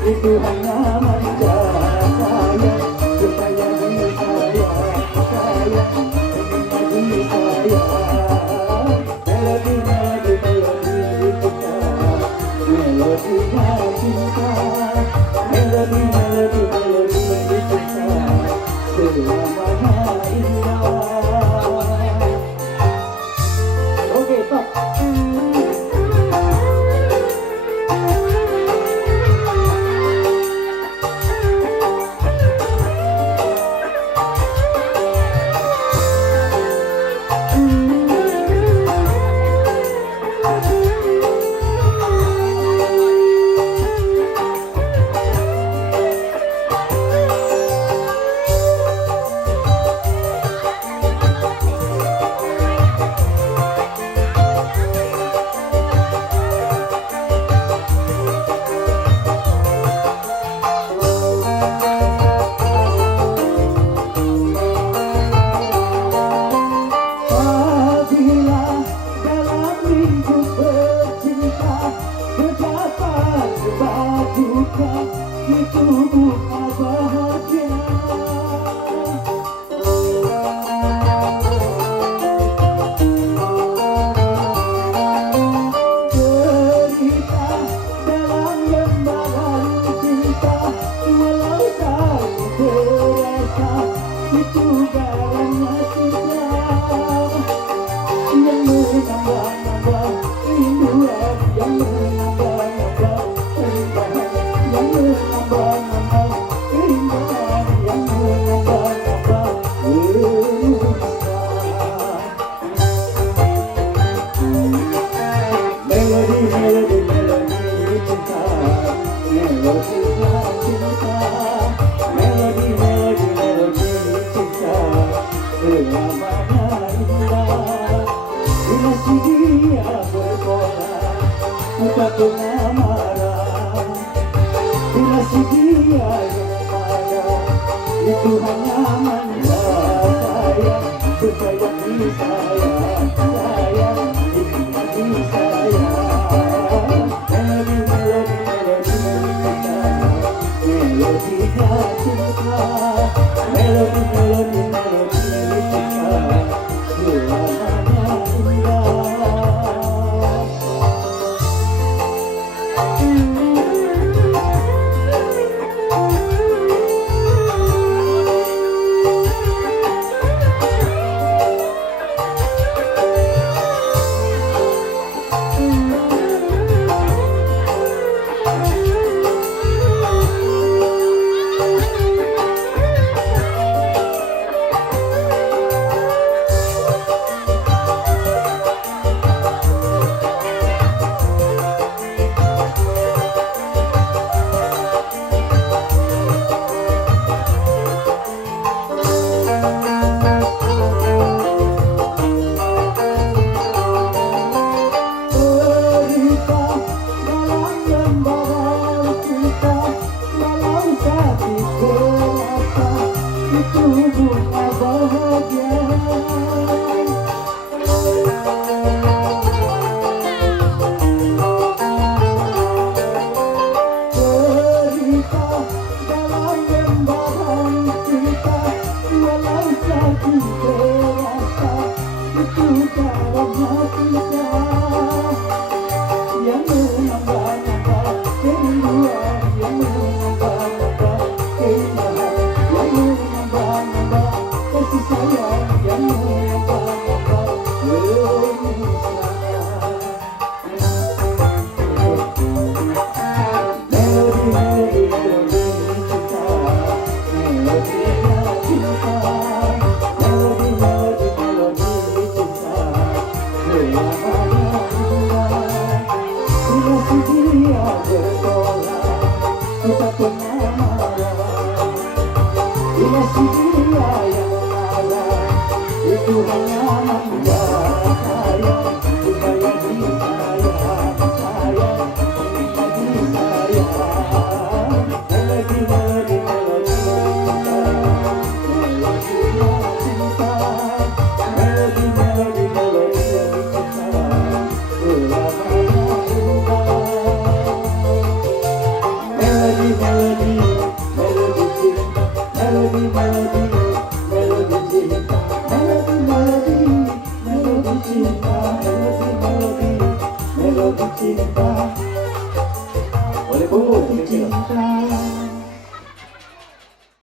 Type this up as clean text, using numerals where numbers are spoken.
Itu hanya manjana saya supaya bisa saya ingin saya melodi cinta melodinya cinta melodi cinta selamanya indah. Oke, stop. Itu bukan bahagia. Cerita dalam lembaran cinta, walau tak terasa, itu garamnya cinta yang menambah-nambah rinduan, yang menambah-nambah keindahan, yang menambah-nambah keindahan, yang menambah-nambah melodi cinta, melodinya cinta, melodi cinta selamanya indah. Bila si dia berbola, tak pernah marah. Bila si dia yang marah, itu hanya manja sayang, supaya sayang, sayang, ini sayang. Melodinya cinta, melodi cinta selamanya indah. Bila si dia yang marah, itu hanya manja sayang, supaya disayang, sayang, supaya disayang. melodi, melodi cinta, melodi, melodi, melodi cinta, melodi, melodi, melodi cinta, melodi, melodi, melodi cinta. Boleh bubuk cinta.